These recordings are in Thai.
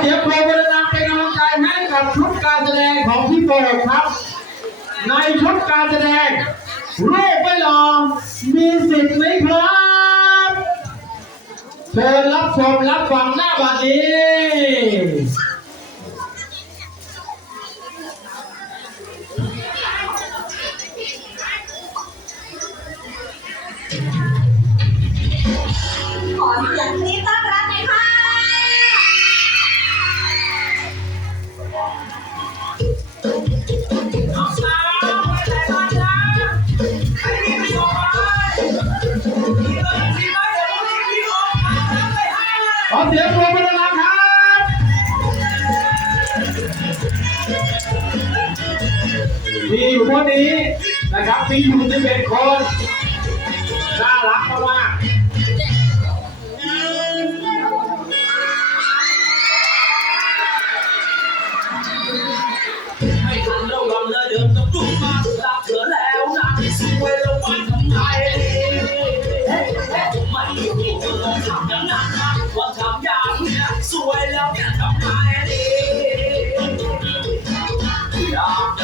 เสียงโปรบรณาเป็นกำลังใจให้กับชุดการแสดงของพี่โปรครับ ในชุดการแสดงรูปไม่หลอกมีสิทธิ์ไหมครับเชิญรับชมรับฟังหน้าบัดนี้ขอเสียง เสียงโปรบรณาครับ มีอยู่พวกนี้นะครับ มีอยู่ที่เป็นคน น่ารักมากๆไม่ทันระวังเลยเดิมต้องจุกมาลาเธอแล้วนะสวยแล้วมันทำไงดีไม่รู้เธอลองทำอย่าง Oh,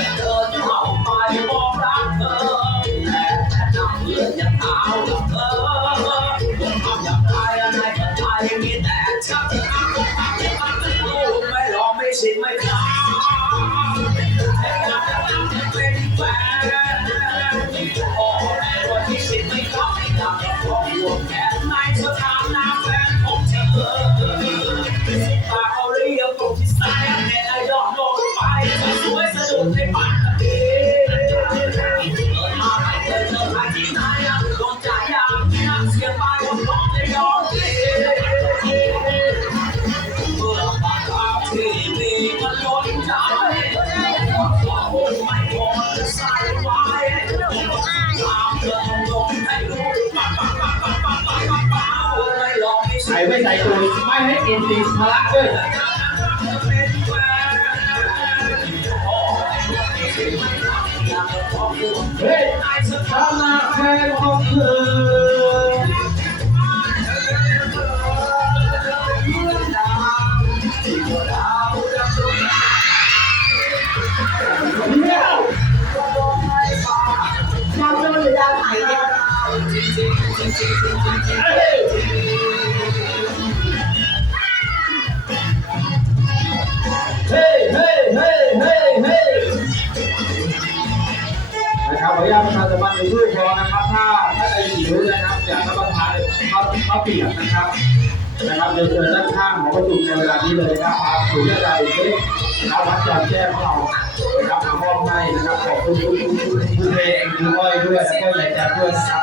and my time now, and hope to love. ใส่ไว้ใส่ตัวไม่ให้เอ็นตีพลักด้วยเฮ้ยทำนาแฟนของเธอ ฮ้ยเฮ้ยเฮ้ยเฮ้ยเฮ้ยนะครับขออนุญาตประชาสัมพันธ์ในรูปพอนะครับ ถ้าถ้าใครหิวนะครับ อยากรับประทานข้าวข้าวเปียกนะครับนะครับเดินเชิญด้านข้างของประตูในเวลานี้เลยนะครับศูนย์กระจายเช็คนะครับวัดจอมแจ้งของเรานะครับมามอบให้นะครับขอบคุณคุณคุณคุณคุณเพลงคุณก้อยด้วยแล้วก็ยายแจ๊ด้วยนะครับ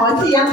我自己。